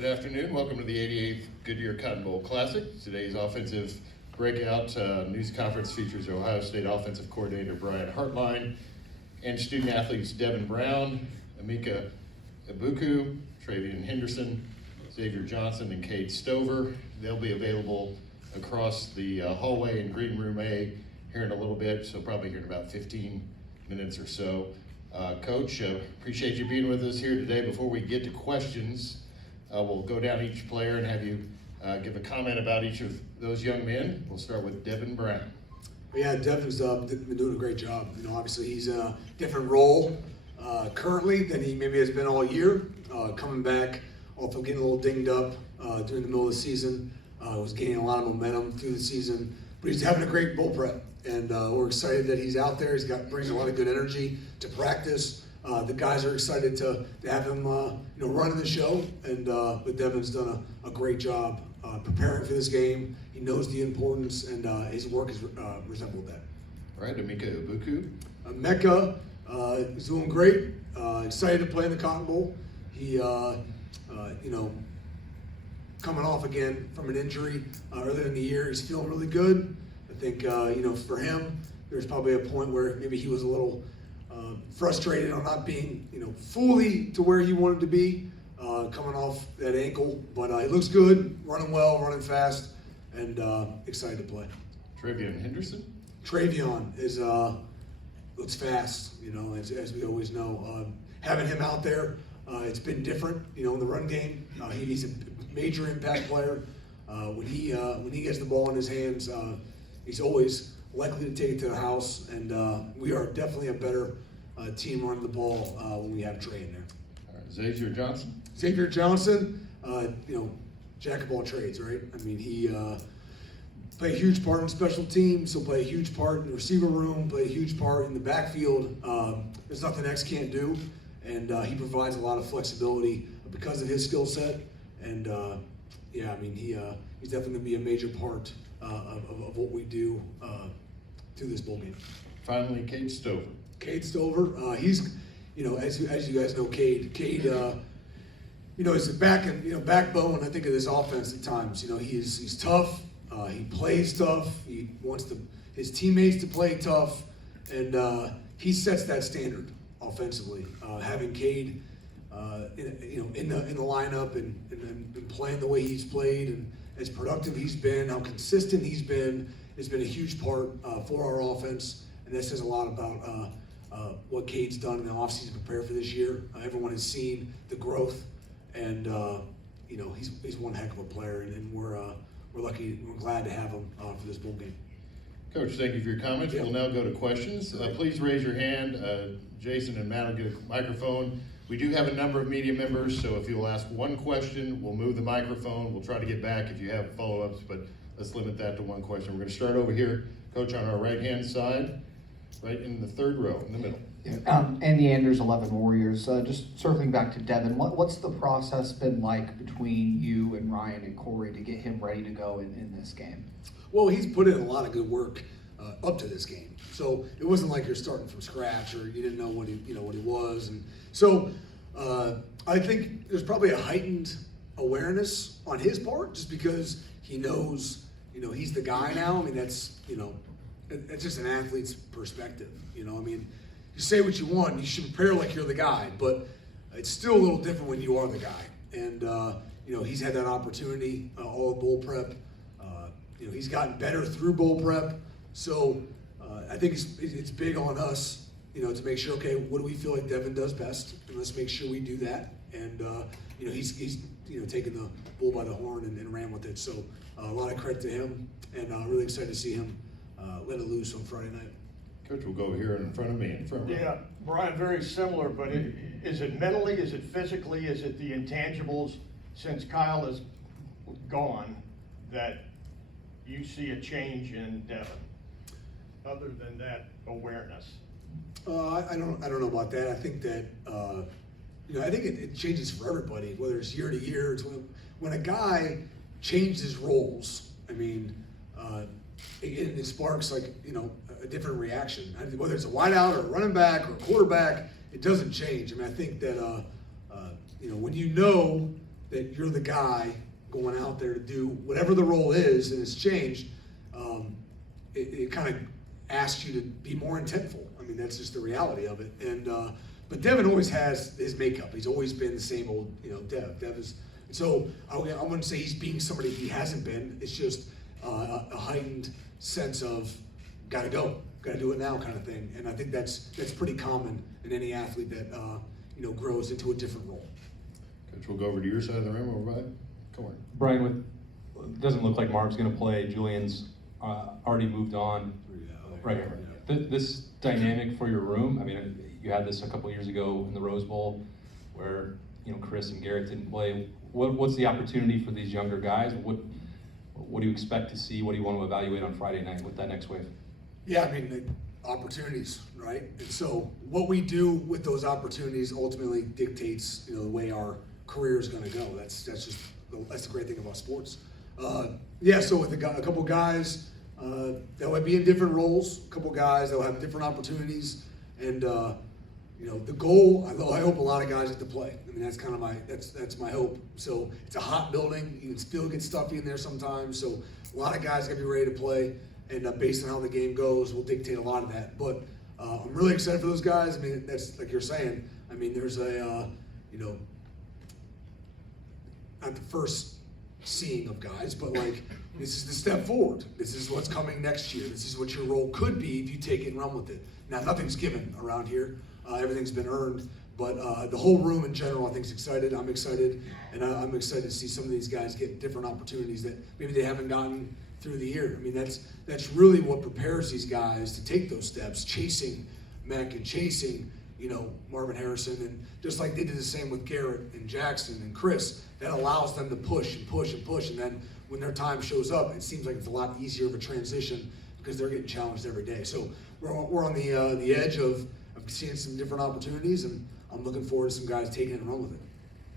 Good afternoon. Welcome to the 88th Goodyear Cotton Bowl Classic. Today's offensive breakout news conference features Ohio State offensive coordinator Brian Hartline and student athletes Devin Brown, Emeka Ibuku, Travion Henderson, Xavier Johnson, and Cade Stover. They'll be available across the hallway in Green Room A here in a little bit, so probably here in about 15 minutes or so. Coach, appreciate you being with us here today. Before we get to questions, we'll go down each player and have you give a comment about each of those young men. We'll start with Devin Brown. Yeah, Devin's been doing a great job. You know, obviously he's a different role currently than he maybe has been all year. Coming back, also getting a little dinged up during the middle of the season. Was gaining a lot of momentum through the season, but he's having a great bowl prep, and we're excited that he's out there. Brings a lot of good energy to practice. The guys are excited to have him, running the show, and but Devin's done a great job preparing for this game. He knows the importance, and his work has resembled that. All right, Emeka Ibuku. Emeka is doing great. Excited to play in the Cotton Bowl. He, coming off again from an injury earlier in the year, he's feeling really good. I think, for him, there's probably a point where maybe he was a little frustrated on not being, fully to where he wanted to be coming off that ankle. But he looks good, running well, running fast, and excited to play. Travion Henderson. Travion looks fast, as we always know. Having him out there, it's been different, in the run game. He's a major impact player. When he gets the ball in his hands, he's always likely to take it to the house, and we are definitely a better team running the ball when we have Trey in there. All right, Xavier Johnson. Xavier Johnson, jack of all trades, right? I mean, he played a huge part in special teams. He'll play a huge part in the receiver room, play a huge part in the backfield. There's nothing X can't do, and he provides a lot of flexibility because of his skill set. And he's definitely going to be a major part of what we do through this bowl game. Finally, Cade Stover. Cade Stover, he's, as you guys know, Cade, is the backbone, I think, of this offense at times. He's tough. He plays tough. He wants his teammates to play tough, and he sets that standard offensively. Having Cade, in the lineup and playing the way he's played and as productive he's been, how consistent he's been, has been a huge part for our offense. And that says a lot about what Cade's done in the offseason to prepare for this year. Everyone has seen the growth, and he's one heck of a player, and we're lucky, we're glad to have him for this bowl game. Coach, thank you for your comments. Yeah. We'll now go to questions. Please raise your hand. Jason and Matt will get a microphone. We do have a number of media members, so if you'll ask one question, we'll move the microphone. We'll try to get back if you have follow-ups, but let's limit that to one question. We're going to start over here, Coach, on our right-hand side, right in the third row, in the middle. Yeah. Andy Anders, 11 Warriors. Just circling back to Devin, what's the process been like between you and Ryan and Corey to get him ready to go in this game? Well, he's put in a lot of good work up to this game, so it wasn't like you're starting from scratch or you didn't know what he was, and so I think there's probably a heightened awareness on his part just because he knows he's the guy now. I mean, that's just an athlete's perspective. I mean, you say what you want, you should prepare like you're the guy, but it's still a little different when you are the guy. And he's had that opportunity all of bowl prep. He's gotten better through bowl prep. So I think it's big on us, to make sure, okay, what do we feel like Devin does best, and let's make sure we do that. And he's taken the bull by the horn and ran with it. So a lot of credit to him, and really excited to see him let it loose on Friday night. Coach, we'll go over here in front of me, in front row. Yeah, Brian, very similar, but is it mentally, is it physically, is it the intangibles since Kyle is gone that you see a change in Devin, other than that awareness? I don't know about that. I think that I think it changes for everybody, whether it's year to year. It's when a guy changes roles. I mean, it sparks a different reaction. Whether it's a wideout or a running back or a quarterback, it doesn't change. I mean, I think that when that you're the guy going out there to do whatever the role is, and it's changed, it kind of asks you to be more intentful. I mean, that's just the reality of it. And but Devin always has his makeup. He's always been the same old, Dev. Dev is, so I wouldn't say he's being somebody he hasn't been. It's just a heightened sense of gotta go, gotta do it now kind of thing. And I think that's pretty common in any athlete that grows into a different role. Coach, we'll go over to your side of the room. Over by. Come on. Brian, it doesn't look like Marv's going to play. Julian's already moved on. Right here. This dynamic for your room, I mean, you had this a couple years ago in the Rose Bowl where, Chris and Garrett didn't play. What's the opportunity for these younger guys? What do you expect to see? What do you want to evaluate on Friday night with that next wave? Yeah, I mean, the opportunities, right? And so what we do with those opportunities ultimately dictates, the way our career is going to go. That's the great thing about sports. So with a couple guys that would be in different roles, a couple guys that will have different opportunities, and the goal. I hope a lot of guys get to play. I mean, that's kind of that's my hope. So it's a hot building. You can still get stuffy in there sometimes. So a lot of guys gotta be ready to play, and based on how the game goes, will dictate a lot of that. But I'm really excited for those guys. I mean, that's like you're saying. I mean, there's a not the first seeing of guys, but like this is the step forward. This is what's coming next year. This is what your role could be if you take it and run with it. Now, nothing's given around here. Everything's been earned, but the whole room in general, I think, is excited. I'm excited, and I'm excited to see some of these guys get different opportunities that maybe they haven't gotten through the year. I mean, that's really what prepares these guys to take those steps, chasing Mac and chasing, Marvin Harrison, and just like they did the same with Garrett and Jackson and Chris, that allows them to push and push and push, and then when their time shows up, it seems like it's a lot easier of a transition because they're getting challenged every day. So we're on the edge of seeing some different opportunities, and I'm looking forward to some guys taking it and run with it.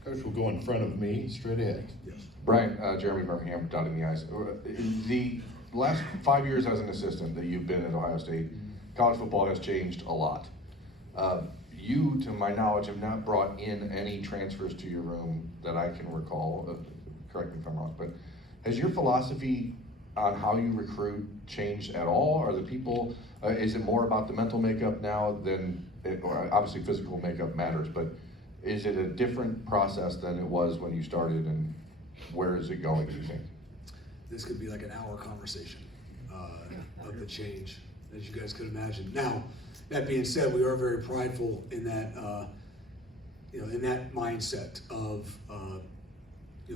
Coach, we'll go in front of me, straight ahead. Yes. Brian, Jeremy Birmingham, dotting the I's. The last 5 years as an assistant that you've been at Ohio State, college football has changed a lot. You, to my knowledge, have not brought in any transfers to your room that I can recall. Correct me if I'm wrong, but has your philosophy on how you recruit changed at all? Are the people, is it more about the mental makeup now than, or obviously physical makeup matters, but is it a different process than it was when you started, and where is it going, do you think? This could be like an hour conversation of the change, as you guys could imagine. Now, that being said, we are very prideful in that, in that mindset of,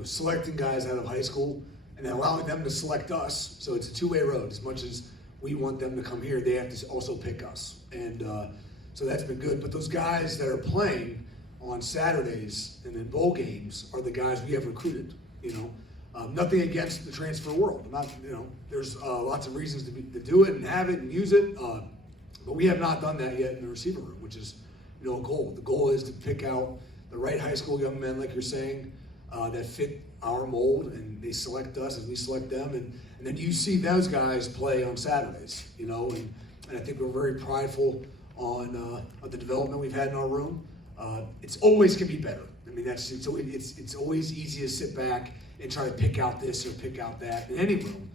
selecting guys out of high school and then allowing them to select us. So it's a two-way road. As much as we want them to come here, they have to also pick us. And so that's been good. But those guys that are playing on Saturdays and in bowl games are the guys we have recruited. Nothing against the transfer world. I'm not, there's lots of reasons to do it and have it and use it. But we have not done that yet in the receiver room, which is, a goal. The goal is to pick out the right high school young men, like you're saying, that fit our mold, and they select us as we select them, and then you see those guys play on Saturdays, and I think we're very prideful on the development we've had in our room. It's always can be better. I mean, it's always easy to sit back and try to pick out this or pick out that in any room,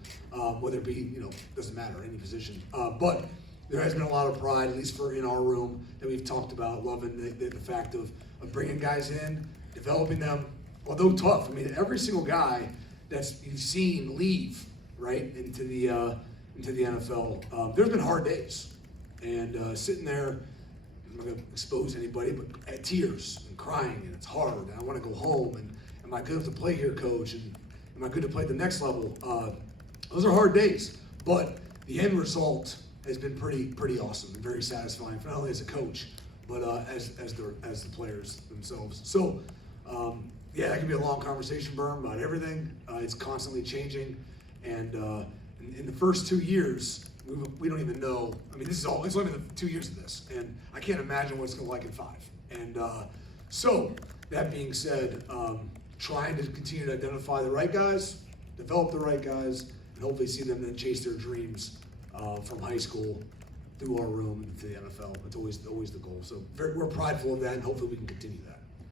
whether it be, doesn't matter, any position. But there has been a lot of pride, at least in our room, that we've talked about, loving the fact of bringing guys in, developing them, although tough. I mean, every single guy you've seen leave, right, into the NFL, there's been hard days. And sitting there, I'm not going to expose anybody, but at tears and crying, and it's hard, and I want to go home, and am I good enough to play here, coach, and am I good to play at the next level? Those are hard days, but the end result has been pretty awesome and very satisfying, not only as a coach, but as the players themselves. So, that could be a long conversation, Berm, about everything. It's constantly changing, and in the first 2 years, we don't even know. I mean, it's only been 2 years of this, and I can't imagine what it's going to look like in 5. And so, that being said, trying to continue to identify the right guys, develop the right guys, and hopefully see them then chase their dreams from high school through our room into the NFL. It's always the goal. So we're prideful of that, and hopefully we can continue that.